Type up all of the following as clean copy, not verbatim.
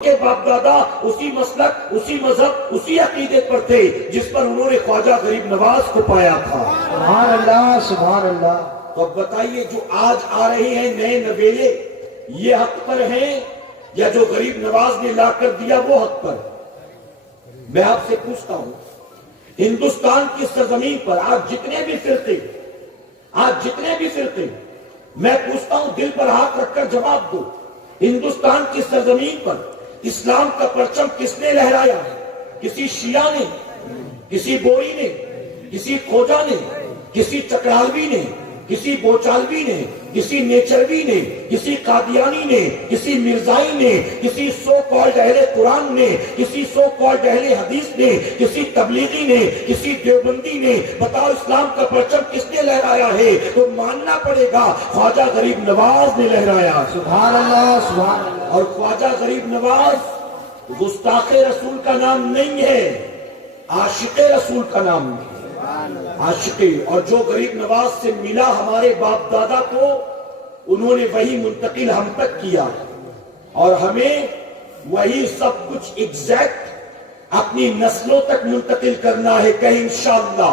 کے باپ دادا اسی مسلک، اسی مذہب، اسی عقیدے پر تھے جس پر انہوں نے خواجہ غریب نواز کو پایا تھا۔ سبحان اللہ، سبحان اللہ۔ تو اب بتائیے جو آج آ رہے ہیں نئے نویلے، یہ حق پر ہیں یا جو غریب نواز نے لا کر دیا وہ حق پر؟ میں آپ سے پوچھتا ہوں، ہندوستان کی سرزمین پر آج جتنے بھی فرقے، میں پوچھتا ہوں دل پر ہاتھ رکھ کر جواب دو، ہندوستان کی سرزمین پر اسلام کا پرچم کس نے لہرایا؟ کسی شیعہ نے، کسی بوری نے، کسی کھوجا نے، کسی چکرالوی نے، کسی بوچالوی نے، کسی نیچروی نے، کسی قادیانی نے، کسی مرزائی نے، کسی سو کالڈ اہل قرآن نے، کسی سو کالڈ اہل حدیث نے، کسی تبلیغی نے، کسی دیوبندی نے؟ بتاؤ اسلام کا پرچم کس نے لہرایا ہے؟ تو ماننا پڑے گا خواجہ غریب نواز نے لہرایا۔ سبحان اللہ، سبحان اللہ۔ اور خواجہ غریب نواز گستاخ رسول کا نام نہیں ہے، عاشق رسول کا نام ہے، عاشقی۔ اور جو غریب نواز سے ملا ہمارے باپ دادا کو، انہوں نے وہی منتقل ہم تک کیا، اور ہمیں وہی سب کچھ ایگزیکٹ اپنی نسلوں تک منتقل کرنا ہے کہ انشاءاللہ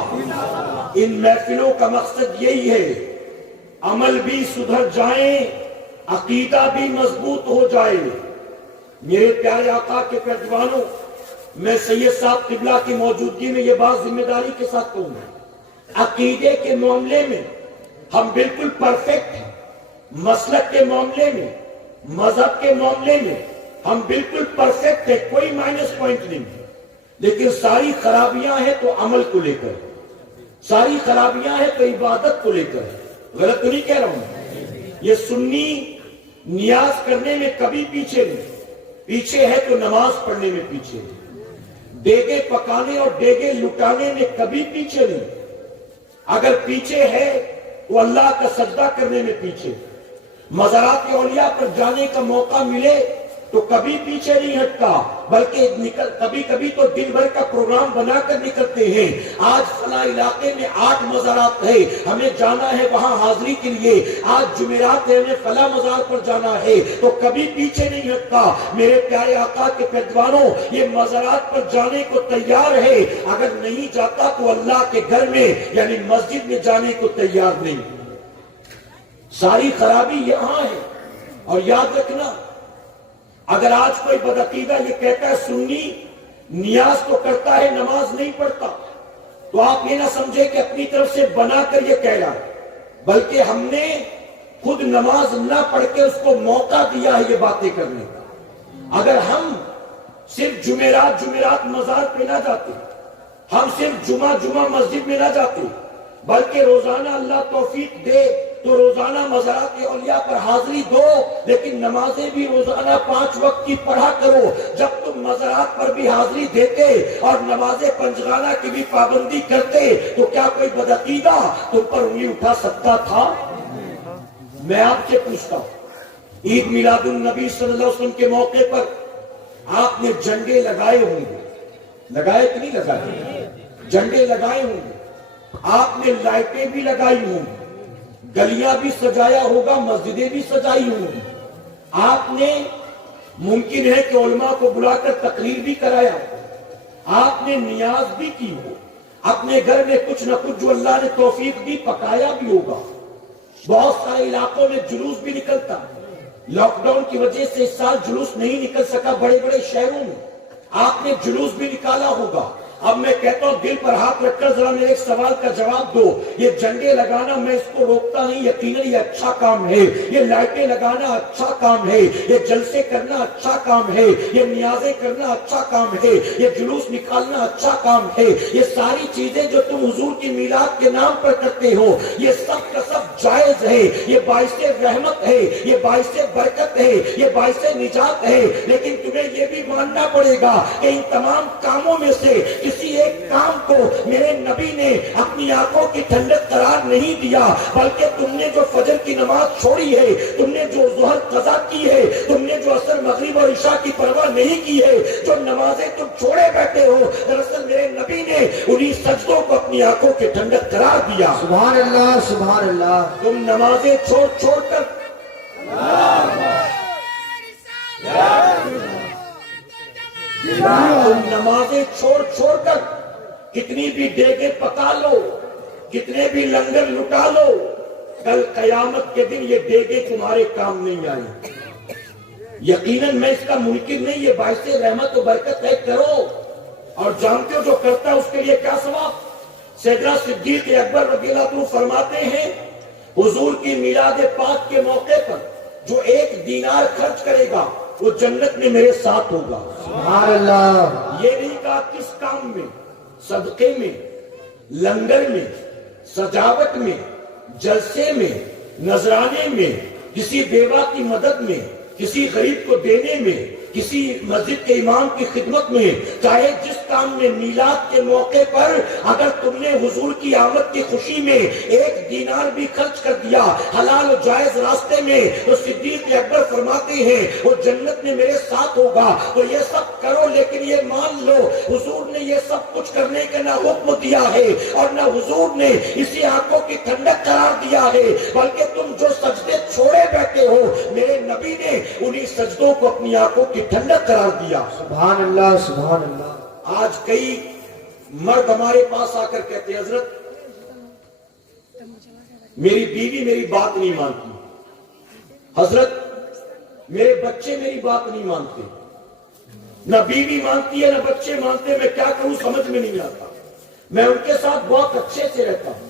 ان محفلوں کا مقصد یہی ہے، عمل بھی سدھر جائیں، عقیدہ بھی مضبوط ہو جائے۔ میرے پیارے آقا کے پیروانوں، میں سید صاحب قبلہ کی موجودگی میں یہ بات ذمہ داری کے ساتھ کہوں گا، عقیدے کے معاملے میں ہم بالکل پرفیکٹ ہیں، مسلک کے معاملے میں، مذہب کے معاملے میں ہم بالکل پرفیکٹ ہیں، کوئی مائنس پوائنٹ نہیں ہے، لیکن ساری خرابیاں ہیں تو عمل کو لے کر، ساری خرابیاں ہیں تو عبادت کو لے کر۔ غلط تو نہیں کہہ رہا ہوں؟ یہ سنی نیاز کرنے میں کبھی پیچھے نہیں، پیچھے ہے تو نماز پڑھنے میں پیچھے ہے، دیگے پکانے اور دیگے لٹانے میں کبھی پیچھے نہیں، اگر پیچھے ہے تو اللہ کا سجدہ کرنے میں پیچھے، مزارات اولیاء پر جانے کا موقع ملے تو کبھی پیچھے نہیں ہٹتا، بلکہ کبھی کبھی تو دن بھر کا پروگرام بنا کر نکلتے ہیں۔ آج فلاں علاقے میں 8 مزارات ہے، ہمیں جانا ہے وہاں حاضری کے لیے، آج جمعرات ہے ہمیں فلاں مزار پر جانا ہے، تو کبھی پیچھے نہیں ہٹتا۔ میرے پیارے آقا کے پیروانوں، یہ مزارات پر جانے کو تیار ہے، اگر نہیں جاتا تو اللہ کے گھر میں یعنی مسجد میں جانے کو تیار نہیں۔ ساری خرابی یہاں ہے۔ اور یاد رکھنا، اگر آج کوئی بدعقیدہ یہ کہتا ہے سنی نیاز تو کرتا ہے نماز نہیں پڑھتا، تو آپ یہ نہ سمجھے کہ اپنی طرف سے بنا کر یہ کہہ رہا ہے، بلکہ ہم نے خود نماز نہ پڑھ کے اس کو موقع دیا ہے یہ باتیں کرنے کا۔ اگر ہم صرف جمعرات مزار پہ نہ جاتے، ہم صرف جمعہ مسجد میں نہ جاتے، بلکہ روزانہ اللہ توفیق دے تو روزانہ مزارات اولیاء پر حاضری دو، لیکن نمازیں بھی روزانہ 5 وقت کی پڑھا کرو۔ جب تم مزارات پر بھی حاضری دیتے اور نماز پنجگانہ کی بھی پابندی کرتے تو کیا کوئی بدعقیدہ تم پر انگلی اٹھا سکتا تھا؟ میں آپ سے پوچھتا ہوں، عید میلاد النبی صلی اللہ علیہ وسلم کے موقع پر آپ نے جھنڈے لگائے ہوں گے، لگائے کہ نہیں لگائے؟ جھنڈے لگائے ہوں گے، آپ نے لائٹیں بھی لگائی ہوں گی، گلیاں بھی سجایا ہوگا، مسجدیں بھی سجائی ہوں گی، آپ نے ممکن ہے کہ علماء کو بلا کر تقریر بھی کرایا، آپ نے نیاز بھی کی ہو، اپنے گھر میں کچھ نہ کچھ جو اللہ نے توفیق دی پکایا بھی ہوگا، بہت سارے علاقوں میں جلوس بھی نکلتا، لاک ڈاؤن کی وجہ سے اس سال جلوس نہیں نکل سکا، بڑے بڑے شہروں میں آپ نے جلوس بھی نکالا ہوگا۔ اب میں کہتا ہوں دل پر ہاتھ رکھ کر ذرا میرے ایک سوال کا جواب دو، یہ جھنڈے لگانا میں اس کو روکتا نہیں، یقیناً یہ اچھا کام ہے، یہ لائٹیں لگانا اچھا کام ہے، یہ جلسے کرنا اچھا کام ہے، یہ نیازیں کرنا اچھا کام ہے، یہ جلوس نکالنا اچھا کام ہے، یہ ساری چیزیں جو تم حضور کی میلاد کے نام پر کرتے ہو یہ سب کا سب جائز ہے، یہ باعث رحمت ہے، یہ باعث برکت ہے، یہ باعث نجات ہے، لیکن تمہیں یہ بھی ماننا پڑے گا کہ ان تمام کاموں میں سے کسی ایک کام کو میرے نبی نے اپنی آنکھوں کی ٹھنڈک قرار نہیں دیا، بلکہ تم نے جو فجر کی نماز چھوڑی ہے، تم نے جو ظہر قضا کی ہے، تم نے جو عصر مغرب اور عشاء کی پرواہ نہیں کی ہے، جو نمازیں تم چھوڑے بیٹھے ہو، دراصل میرے نبی نے انہی سجدوں کو اپنی آنکھوں کی ٹھنڈک قرار دیا۔ سبحان اللہ، سبحان اللہ۔ تم نمازیں چھوڑ کر تم نمازیں چھوڑ چھوڑ کر کتنی بھی دیگیں پکا لو، کتنے بھی لنگر لٹا لو، کل قیامت کے دن یہ دیگیں تمہارے کام نہیں آئیں۔ یقیناً میں اس کا منکر نہیں، یہ باعث رحمت و برکت ہے، کرو۔ اور جانتے ہو جو کرتا ہے اس کے لیے کیا ثواب؟ سیدنا صدیق اکبر رضی اللہ عنہ فرماتے ہیں حضور کی میلاد پاک کے موقع پر جو 1 دینار خرچ کرے گا وہ جنت میں میرے ساتھ ہوگا۔ سبحان اللہ۔ یہ نہیں کہا کس کام میں، صدقے میں، لنگر میں، سجاوٹ میں، جلسے میں، نذرانے میں، کسی بیوہ کی مدد میں، کسی غریب کو دینے میں، کسی مسجد کے امام کی خدمت میں، چاہے جس کام میں، میلاد کے موقع پر اگر تم نے حضور کی آمد کی خوشی میں 1 دینار بھی خرچ کر دیا حلال و جائز راستے میں، تو صدیق اکبر فرماتے ہیں وہ جنت میں میرے ساتھ ہوگا۔ تو یہ سب کرو، لیکن یہ مان لو حضور نے یہ سب کچھ کرنے کا نہ حکم دیا ہے اور نہ حضور نے اسی آنکھوں کی ٹھنڈک قرار دیا ہے، بلکہ تم جو سجدے چھوڑے بیٹھے ہو میرے نبی نے انہی سجدوں کو اپنی آنکھوں کی ٹھنڈک قرار دیا۔ سبحان اللہ سبحان اللہ۔ آج کئی مرد ہمارے پاس آ کر کہتے ہیں حضرت میری بیوی میری بات نہیں مانتی، حضرت میرے بچے میری بات نہیں مانتے، نہ بیوی مانتی ہے نہ بچے مانتے، میں کیا کروں سمجھ میں نہیں آتا۔ میں ان کے ساتھ بہت اچھے سے رہتا ہوں،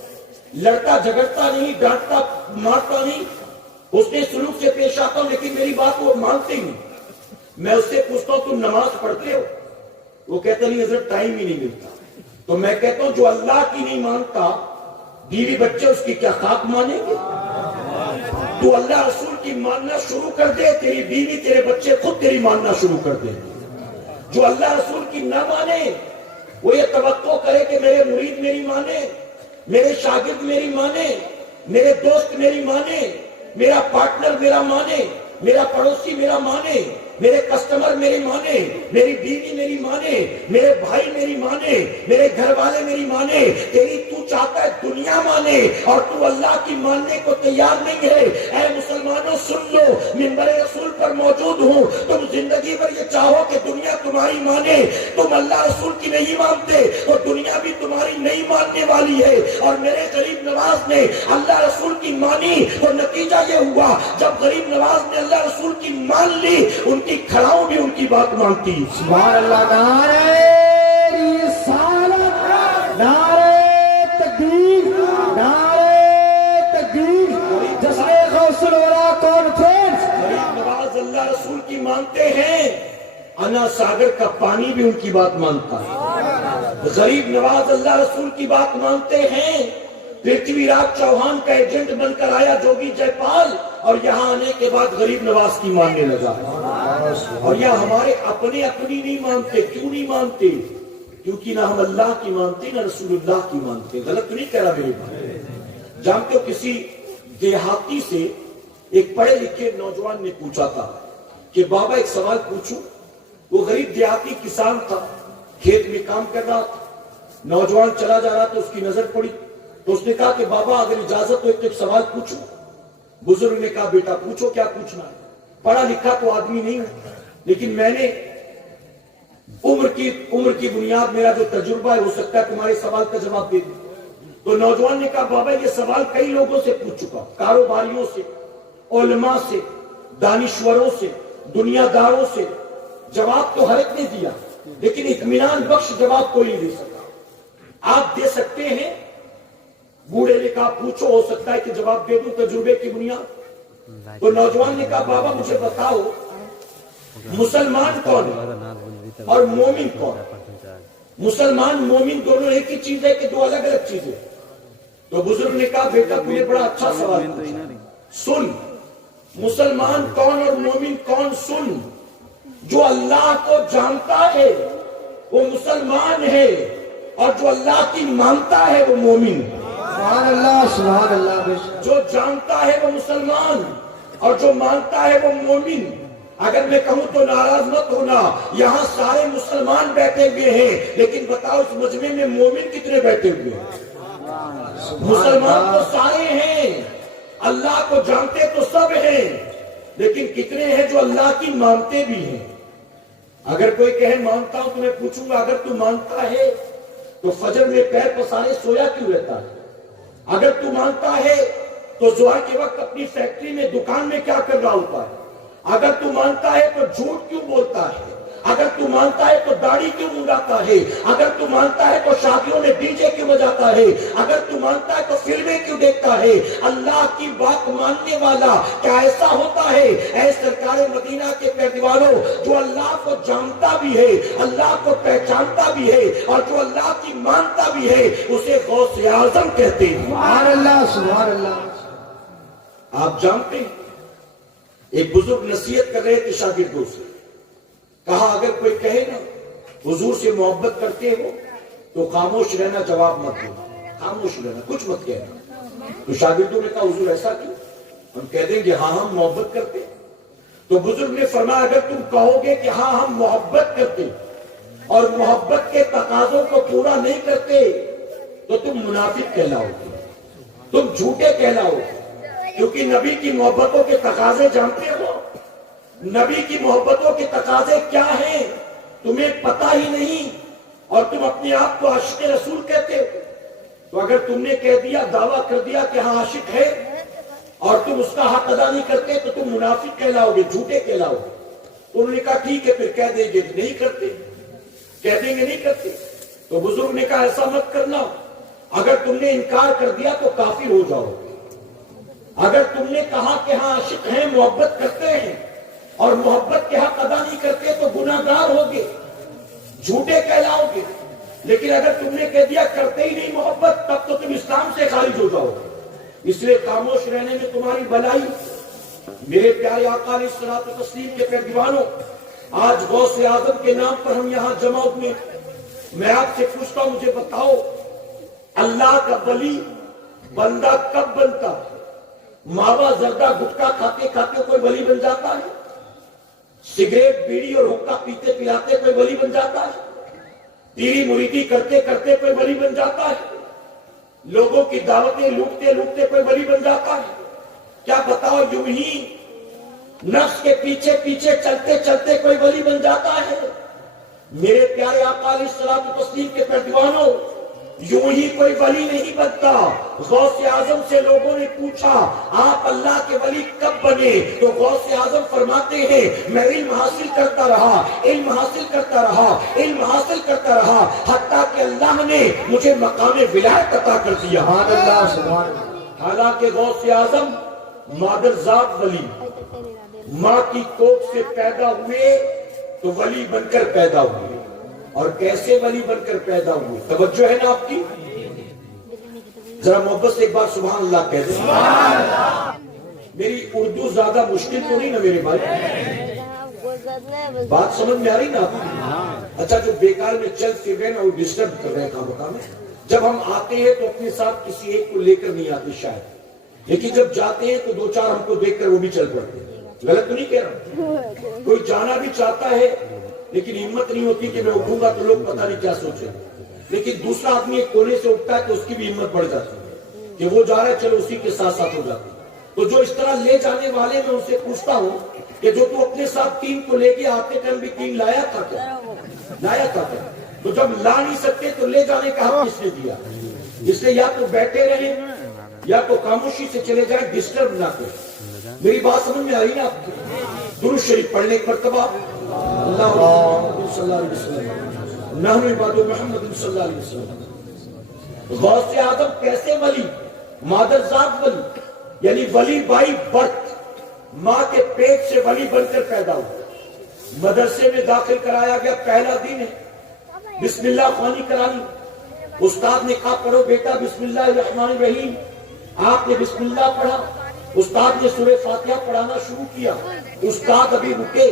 لڑتا جھگڑتا نہیں، ڈانٹتا مارتا نہیں، اس نے سلوک سے پیش آتا ہوں، لیکن میری بات وہ مانتے ہی نہیں۔ میں اس سے پوچھتا ہوں تم نماز پڑھتے ہو؟ وہ کہتا نہیں حضرت ٹائم ہی نہیں ملتا۔ تو میں کہتا ہوں جو اللہ کی نہیں مانتا بیوی بچے اس کی کیا خاک مانیں گے؟ تو اللہ رسول کی ماننا شروع کر دے، تیری بیوی تیرے بچے خود تیری ماننا شروع کر دے۔ جو اللہ رسول کی نہ مانے وہ یہ توقع کرے کہ میرے مرید میری مانے، میرے شاگرد میری مانے، میرے دوست میری مانے، میرا پارٹنر میرا مانے، میرا پڑوسی میرا مانے، میرے کسٹمر میری مانے، میری بیوی میری مانے، میرے بھائی میری مانے، میرے گھر والے میری مانے۔ تیری تو چاہتا ہے دنیا مانے اور تو اللہ کی ماننے کو تیار نہیں ہے۔ اے مسلمانوں سن لو، منبر رسول پر موجود ہوں، تم زندگی بھر یہ چاہو کہ دنیا تمہاری مانے، تم اللہ رسول کی نہیں مانتے تو دنیا بھی تمہاری نہیں ماننے والی ہے۔ اور میرے غریب نواز نے اللہ رسول کی مانی تو نتیجہ یہ ہوا جب غریب نواز نے اللہ رسول کی مان لی ان کی کھڑاؤں بھی ان کی بات مانتی۔ سبحان اللہ۔ نعرہ رسالت، نعرہ تکبیر، نعرہ تکبیر، جشن غوث الورا کانفرنس۔ غریب نواز اللہ رسول کی مانتے ہیں، انا ساگر کا پانی بھی ان کی بات مانتا ہے۔ غریب نواز اللہ رسول کی بات مانتے ہیں۔ پرتھوی راج چوہان کا ایجنٹ بن کر آیا جوگی جے پال اور یہاں آنے کے بعد غریب نواز کی ماننے لگا۔ اور یہ ہمارے اپنے اپنی نہیں مانتے۔ کیوں نہیں مانتے؟ کیونکہ نہ ہم اللہ کی مانتے نہ رسول اللہ کی مانتے۔ غلط نہیں کہہ رہا میرے بھائی۔ جانتے ہو کسی دیہاتی سے ایک پڑھے لکھے نوجوان نے پوچھا تھا کہ بابا ایک سوال پوچھوں؟ وہ غریب دیہاتی کسان تھا، کھیت میں کام کر رہا تھا، نوجوان چلا جا رہا تو اس کی نظر پڑی تو اس نے کہا کہ بابا اگر اجازت ہو ایک سوال پوچھوں؟ بزرگ نے کہا بیٹا پوچھو، کیا پوچھنا ہے؟ پڑھا لکھا تو آدمی نہیں ہوں، لیکن میں نے عمر کی بنیاد میرا جو تجربہ ہے ہو سکتا ہے تمہارے سوال کا جواب دے دوں۔ تو نوجوان نے کہا بابا یہ سوال کئی لوگوں سے پوچھ چکا، کاروباریوں سے، علماء سے، دانشوروں سے، دنیا داروں سے، جواب تو ہر ایک نے دیا لیکن اطمینان بخش جواب کوئی نہیں دے سکا۔ آپ دے سکتے ہیں؟ بوڑھے نے کہا پوچھو، ہو سکتا ہے کہ جواب دے دوں تجربے کی بنیاد۔ تو نوجوان نے کہا بابا مجھے بتاؤ مسلمان کون ہے اور مومن کون؟ مسلمان مومن دونوں ایک ہی چیز ہے کہ دو الگ الگ چیزیں؟ تو بزرگ نے کہا بیٹا تم نے بڑا اچھا سوال پوچھا، سن مسلمان کون اور مومن کون سن۔ جو اللہ کو جانتا ہے وہ مسلمان ہے اور جو اللہ کی مانتا ہے وہ مومن۔ سبحان اللہ سبحان اللہ۔ جو جانتا ہے وہ مسلمان اور جو مانتا ہے وہ مومن۔ اگر میں کہوں تو ناراض مت ہونا، یہاں سارے مسلمان بیٹھے ہوئے ہیں لیکن بتاؤ اس مجمع میں مومن کتنے بیٹھے ہوئے ہیں؟ مسلمان تو سارے ہیں، اللہ کو جانتے تو سب ہیں، لیکن کتنے ہیں جو اللہ کی مانتے بھی ہیں؟ اگر کوئی کہے مانتا ہوں تو میں پوچھوں گا اگر تو مانتا ہے تو فجر میں پیر پسارے سویا کیوں رہتا ہے؟ اگر تو مانتا ہے تو ظہر کے وقت اپنی فیکٹری میں دکان میں کیا کر رہا ہوتا ہے؟ اگر تو مانتا ہے تو جھوٹ کیوں بولتا ہے؟ اگر تو مانتا ہے تو داڑھی کیوں منڈاتا ہے؟ اگر تو مانتا ہے تو شادیوں میں ڈی جے کیوں بجاتا ہے؟ اگر تو مانتا ہے تو فلمیں کیوں دیکھتا ہے؟ اللہ کی بات ماننے والا کیا ایسا ہوتا ہے؟ اے سرکار مدینہ کے پیروانوں، جو اللہ کو جانتا بھی ہے، اللہ کو پہچانتا بھی ہے اور جو اللہ کی مانتا بھی ہے، اسے غوث اعظم کہتے ہیں۔ سبحان اللہ سبحان اللہ۔ آپ جانتے ہیں ایک بزرگ نصیحت کر رہے تھے شاگردوں سے، کہا اگر کوئی کہے نا حضور سے محبت کرتے ہو تو خاموش رہنا، جواب مت دو، خاموش رہنا، کچھ مت کہنا۔ تو شاگردوں نے کہا حضور ایسا کیوں؟ ہم کہہ دیں گے ہاں ہم محبت کرتے ہیں۔ تو بزرگ نے فرمایا اگر تم کہو گے کہ ہاں ہم محبت کرتے اور محبت کے تقاضوں کو پورا نہیں کرتے تو تم منافق کہلاؤ گے، تم جھوٹے کہلاؤ گے، کیونکہ نبی کی محبتوں کے تقاضے جانتے ہو؟ نبی کی محبتوں کے تقاضے کیا ہیں تمہیں پتہ ہی نہیں اور تم اپنے آپ کو عاشق رسول کہتے ہو۔ تو اگر تم نے کہہ دیا، دعویٰ کر دیا کہ ہاں عاشق ہے اور تم اس کا حق ادا نہیں کرتے تو تم منافق کہلاؤ گے، جھوٹے کہلاؤ گے۔ انہوں نے کہا ٹھیک ہے پھر کہہ دیں گے نہیں کرتے، کہہ دیں گے نہیں کرتے۔ تو بزرگ نے کہا ایسا مت کرنا، اگر تم نے انکار کر دیا تو کافر ہو جاؤ گے۔ اگر تم نے کہا کہ ہاں عاشق ہیں، محبت کرتے ہیں اور محبت کے حق ادا نہیں کرتے تو گناہ گار ہوگے، جھوٹے کہلاؤ گے۔ لیکن اگر تم نے کہہ دیا کرتے ہی نہیں محبت، تب تو تم اسلام سے خارج ہو جاؤ گے۔ اس لیے خاموش رہنے میں تمہاری بھلائی۔ میرے پیارے آقا علیہ الصلوۃ والتسلیم کے پیروانوں، آج غوث اعظم کے نام پر ہم یہاں جمع ہوئے۔ میں آپ سے پوچھتا ہوں، مجھے بتاؤ اللہ کا ولی بندہ کب بنتا ہے؟ ماوا زردہ گٹکا کھاتے کھاتے کوئی ولی بن جاتا ہے؟ سگریٹ بیڑی اور حقہ پیتے پلاتے کوئی ولی بن جاتا ہے؟ تیری مریدی کرتے کرتے کوئی ولی بن جاتا ہے؟ لوگوں کی دعوتیں لوٹتے لوٹتے کوئی ولی بن جاتا ہے؟ کیا بتاؤ یوں ہی نفس کے پیچھے پیچھے چلتے چلتے کوئی ولی بن جاتا ہے؟ میرے پیارے آقا علیہ الصلوۃ والتسلیم کے پیروانوں، یوں ہی کوئی ولی نہیں بنتا۔ غوث اعظم سے لوگوں نے پوچھا آپ اللہ کے ولی کب بنے؟ تو غوث اعظم فرماتے ہیں میں علم حاصل کرتا رہا، علم حاصل کرتا رہا، علم حاصل کرتا رہا، حتیٰ کہ اللہ نے مجھے مقام ولایت عطا کر دیا۔ سبحان اللہ سبحان اللہ۔ حالانکہ غوث اعظم مادرزاد ولی، ماں کی کوکھ سے پیدا ہوئے تو ولی بن کر پیدا ہوئے۔ اور کیسے ولی بن کر پیدا ہوئے؟ توجہ ہے نا آپ کی؟ ذرا محبت سے ایک بار سبحان اللہ کہہ دیں۔ میری اردو زیادہ مشکل تو نہیں نا میرے بھائی؟ بات سمجھ میں آ رہی نا آپ کی؟ اچھا جو بیکار میں چل پھر رہے نا وہ ڈسٹرب کر رہے ہیں کام میں۔ جب ہم آتے ہیں تو اپنے ساتھ کسی ایک کو لے کر نہیں آتے شاید، لیکن جب جاتے ہیں تو دو چار ہم کو دیکھ کر وہ بھی چل پڑتے ہیں۔ غلط تو نہیں کہہ رہا؟ کوئی جانا بھی چاہتا ہے لیکن ہمت نہیں ہوتی کہ میں اٹھوں گا تو لوگ پتہ نہیں کیا سوچیں گے، لیکن دوسرا آدمی ایک کونے سے اٹھتا ہے تو اس کی بھی ہمت بڑھ جاتی ہے کہ وہ جا رہا ہے چلو اسی کے ساتھ ساتھ ہو جاتے ہیں۔ تو جو اس طرح لے جانے والے میں ان سے پوچھتا ہوں کہ جو تو اپنے ساتھ ٹیم کو لے کے آتے ٹائم بھی ٹیم لایا تھا کیا؟ لایا تھا کیا؟ تو جب لا نہیں سکتے تو لے جانے کا حق کس نے دیا؟ اس لیے یا تو بیٹھے رہیں یا تو خاموشی سے چلے جائیں، ڈسٹرب نہ کریں۔ میری بات سمجھ میں آئی نا آپ کو؟ درود شریف پڑھنے کی مرتبہ اللہ صلی اللہ علیہ وسلم، نحن عباد محمد صلی اللہ علیہ وسلم۔ غوث اعظم کیسے ولی؟ مادرزاد ولی، یعنی ولی بائی برتھ، ماں کے پیٹ سے ولی بن کر پیدا ہوا۔ مدرسے میں داخل کرایا گیا، پہلا دن ہے، بسم اللہ خوانی کرانی۔ استاد نے کہا پڑھو بیٹا بسم اللہ الرحمن الرحیم۔ آپ نے بسم اللہ پڑھا، استاد نے سورہ فاتحہ پڑھانا شروع کیا۔ استاد ابھی رکے،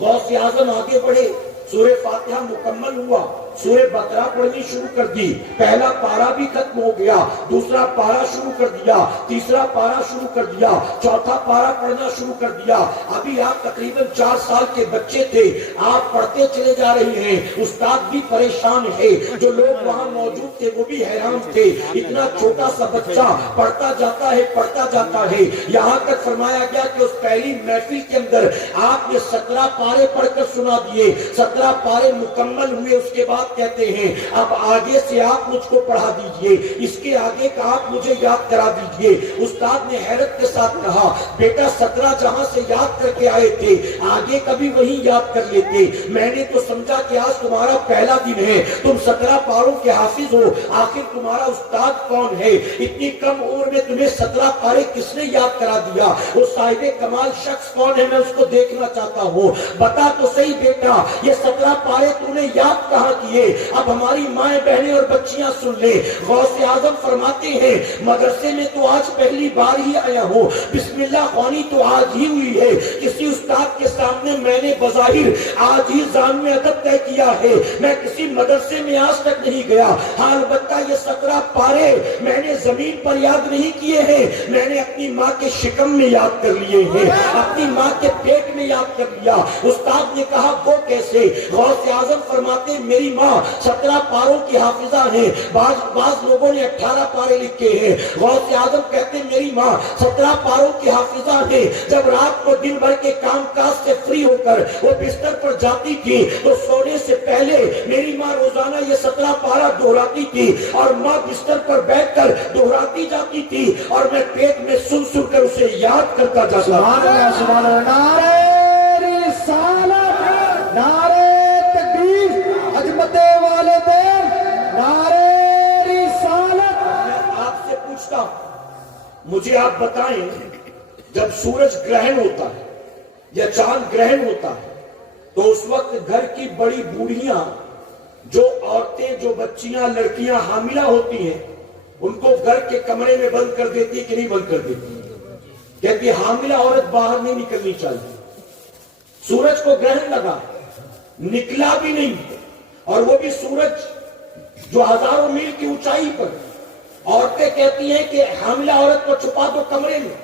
غوث اعظم آگے بڑھے، سورہ فاتحہ مکمل ہوا، سورہ بقرہ پڑھنی شروع کر دی، پہلا پارا بھی ختم ہو گیا، دوسرا پارا شروع کر دیا، تیسرا پارا شروع کر دیا، چوتھا پارا پڑھنا شروع کر دیا۔ ابھی آپ تقریباً 4 سال کے بچے تھے، آپ پڑھتے چلے جا رہے ہیں، استاد بھی پریشان ہے، جو لوگ وہاں موجود تھے وہ بھی حیران تھے، اتنا چھوٹا سا بچہ پڑھتا جاتا ہے پڑھتا جاتا ہے۔ یہاں تک فرمایا گیا کہ اس پہلی محفل کے اندر آپ نے 17 پارے پڑھ کر سنا دیے، 17 پارے مکمل ہوئے، اس کے بعد کہتے ہیں اب آگے سے آپ مجھ کو پڑھا دیجئے، اس کے آگے کا آپ مجھے یاد کرا دیجئے۔ استاد نے حیرت کے ساتھ کہا بیٹا 17 جہاں سے یاد کر کے آئے تھے آگے کبھی وہی یاد کر لیتے، میں نے تو سمجھا کہ آج تمہارا پہلا دن ہے، تم 17 پاروں کے حافظ ہو، آخر تمہارا استاد کون ہے؟ اتنی کم عمر میں تمہیں 17 پارے کس نے یاد کرا دیا؟ وہ صاحب کمال شخص کون ہے؟ میں اس کو دیکھنا چاہتا ہوں، بتا تو صحیح بیٹا یہ 17 پارے تو نے یاد کہاں کیے؟ اب ہماری مائیں بہنیں اور بچیاں سن لے، غوث اعظم فرماتے ہیں مدرسے میں تو آج پہلی بار ہی آیا ہوں، بسم اللہ خوانی تو آج ہی ہوئی ہے، کسی استاد کے سامنے میں نے بظاہر آج ہی زان میں ادب طے کیا ہے، میں کسی مدرسے میں آج تک نہیں گیا، ہاں البتہ یہ 17 پارے میں نے زمین پر یاد نہیں کیے ہیں، میں نے اپنی ماں کے شکم میں یاد کر لیے ہیں، اپنی ماں کے پیٹ میں یاد کر لیا۔ استاد نے کہا وہ کیسے؟ غوث اعظم فرماتے میری ماں 17 پاروں کی حافظہ ہیں، بعض لوگوں نے 18 پارے لکھے ہیں، غوث اعظم کہتے میری ماں 17 پاروں کی حافظہ ہیں، جب رات کو دن بھر کے کام کاج سے فری ہو کر وہ بستر پر جاتی تھی تو سونے سے پہلے میری ماں روزانہ یہ 17 پارہ دہراتی تھی، اور ماں بستر پر بیٹھ کر دہراتی جاتی تھی اور میں پیٹ میں سن سن کر اسے یاد کرتا جاتا۔ سبحان اللہ سبحان اللہ، نعرہ رسالت، نعرہ تکبیر، عظمت والدین، نعرہ رسالت۔ میں آپ سے پوچھتا ہوں، مجھے آپ بتائیں جب سورج گرہن ہوتا ہے یا چاند گرہن ہوتا ہے تو اس وقت گھر کی بڑی بوڑھیاں، جو عورتیں، جو بچیاں، لڑکیاں حاملہ ہوتی ہیں، ان کو گھر کے کمرے میں بند کر دیتی کہ نہیں بند کر دیتی؟ کہتی حاملہ عورت باہر نہیں نکلنی چاہیے۔ سورج کو گرہن لگا، نکلا بھی نہیں، اور وہ بھی سورج جو ہزاروں میل کی اونچائی پر۔ عورتیں کہتی ہیں کہ حاملہ عورت کو چھپا دو کمرے میں،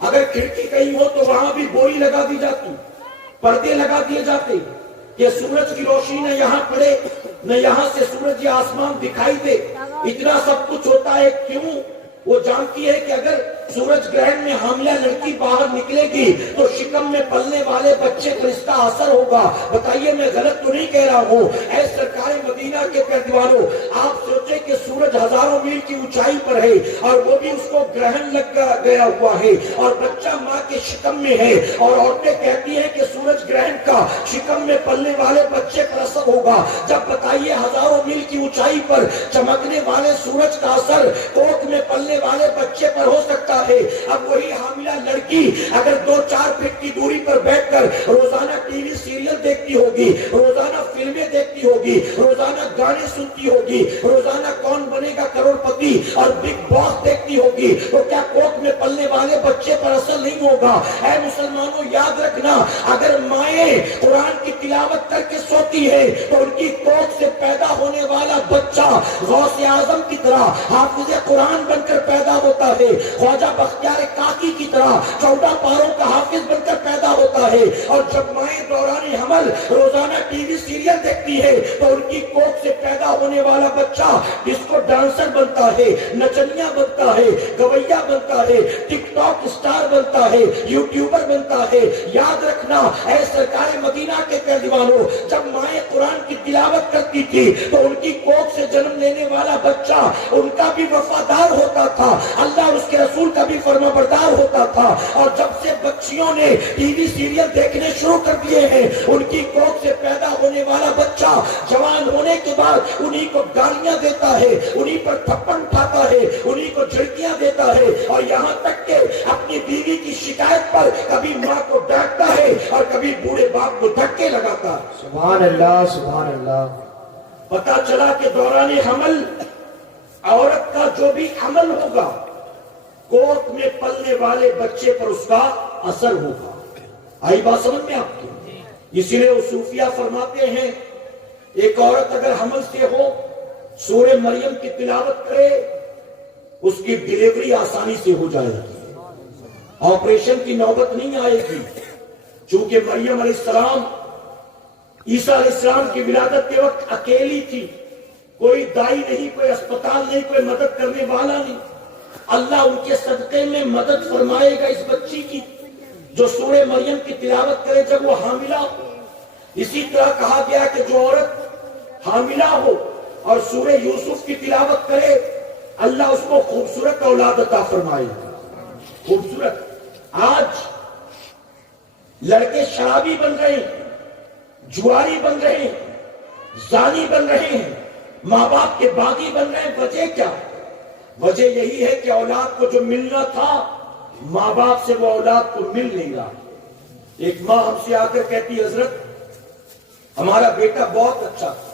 اگر کھڑکی کہیں ہو تو وہاں بھی بوری لگا دی جاتی، پردے لگا دیے جاتے کہ سورج کی روشنی نہ یہاں پڑے نہ یہاں سے سورج یا آسمان دکھائی دے۔ اتنا سب کچھ ہوتا ہے کیوں؟ وہ جانتی ہے کہ اگر سورج گرہن میں حاملہ لڑکی باہر نکلے گی تو شکم میں پلنے والے بچے پر اس کا اثر ہوگا۔ بتائیے میں غلط تو نہیں کہہ رہا ہوں؟ اے سرکار مدینہ کے پیروانوں، آپ سوچیں کہ سورج ہزاروں میل کی اونچائی پر ہے اور وہ بھی اس کو گرہن لگ گیا ہوا ہے اور بچہ ماں کے شکم میں ہے، اور عورتیں کہتی ہیں کہ سورج گرہن کا شکم میں پلنے والے بچے پر اثر ہوگا۔ جب بتائیے ہزاروں میل کی اونچائی پر چمکنے والے سورج کا اثر کوکھ میں پلنے والے بچے پر ہو سکتا ہے، اب وہی حاملہ لڑکی اگر 2-4 فٹ کی دوری پر بیٹھ کر روزانہ ٹی وی سیریل دیکھتی ہوگی، روزانہ فلمیں دیکھتی ہوگی، روزانہ گانے سنتی ہوگی، روزانہ کون بنے گا کروڑ پتی اور بگ باس دیکھتی ہوگی، تو کیا کوکھ میں پلنے والے بچے پر اثر نہیں ہوگا؟ اے مسلمانوں یاد رکھنا، اگر مائیں قرآن کی تلاوت کر کے سوتی ہے تو ان کی کوکھ سے پیدا ہونے والا بچہ غوث اعظم کی طرح حافظ قرآن بن کر پیدا ہوتا ہے، خواجہ بختیار کاکی کی طرح 14 پاروں کا حافظ بن کر پیدا ہوتا ہے۔ اور جب مائیں دوران حمل روزانہ ٹی وی سیریل دیکھتی ہے تو ان کی کوکھ سے پیدا ہونے والا بچہ ڈسکو ڈانسر بنتا ہے، نچنیا بنتا ہے، گویا بنتا ہے، ٹک ٹاک اسٹار بنتا ہے، یوٹیوبر بنتا ہے۔ یاد رکھنا اے سرکار مدینہ کے پیروانوں، جب مائیں قرآن کی تلاوت کرتی تھی تو ان کی کوکھ سے جنم لینے والا بچہ ان کا بھی وفادار ہوتا تھا، اللہ اور اس کے رسول کا بھی فرما بردار ہوتا تھا۔ اور جب سے بچیوں نے ٹی وی سیریل دیکھنے شروع کر دیے ہیں، ان کی کوکھ سے پیدا ہونے والا بچہ جوان ہونے کے بعد انہی کو گالیاں دیتا ہے، انہی پر تھپڑ اٹھاتا ہے، انہی کو جھڑکیاں دیتا ہے، اور یہاں تک کہ اپنی بیوی کی شکایت پر کبھی ماں کو ڈانٹتا ہے اور کبھی بوڑھے باپ کو دھکے لگاتا ہے۔ سبحان اللہ سبحان اللہ۔ پتا چلا کہ دوران حمل عورت کا جو بھی عمل ہوگا کوکھ میں پلنے والے بچے پر اس کا اثر ہوگا۔ آئی بات سمجھ میں آپ کی؟ اسی لیے وہ صوفیہ فرماتے ہیں ایک عورت اگر حمل سے ہو سورہ مریم کی تلاوت کرے اس کی ڈیلیوری آسانی سے ہو جائے گی، آپریشن کی نوبت نہیں آئے گی، چونکہ مریم علیہ السلام عیسیٰ علیہ السلام کی ولادت کے وقت اکیلی تھی، کوئی دائی نہیں، کوئی اسپتال نہیں، کوئی مدد کرنے والا نہیں۔ اللہ ان کے صدقے میں مدد فرمائے گا اس بچی کی جو سورہ مریم کی تلاوت کرے جب وہ حاملہ ہو۔ اسی طرح کہا گیا کہ جو عورت حاملہ ہو اور سورہ یوسف کی تلاوت کرے اللہ اس کو خوبصورت اولاد عطا فرمائے گا، خوبصورت۔ آج لڑکے شرابی بن رہے ہیں، جواری بن رہے ہیں، زانی بن رہے ہیں، ماں باپ کے باغی بن رہے ہیں۔ وجہ کیا؟ وجہ یہی ہے کہ اولاد کو جو ملنا تھا ماں باپ سے وہ اولاد کو مل نہیں رہا۔ ایک ماں ہم سے آ کر کہتی حضرت ہمارا بیٹا بہت اچھا تھا،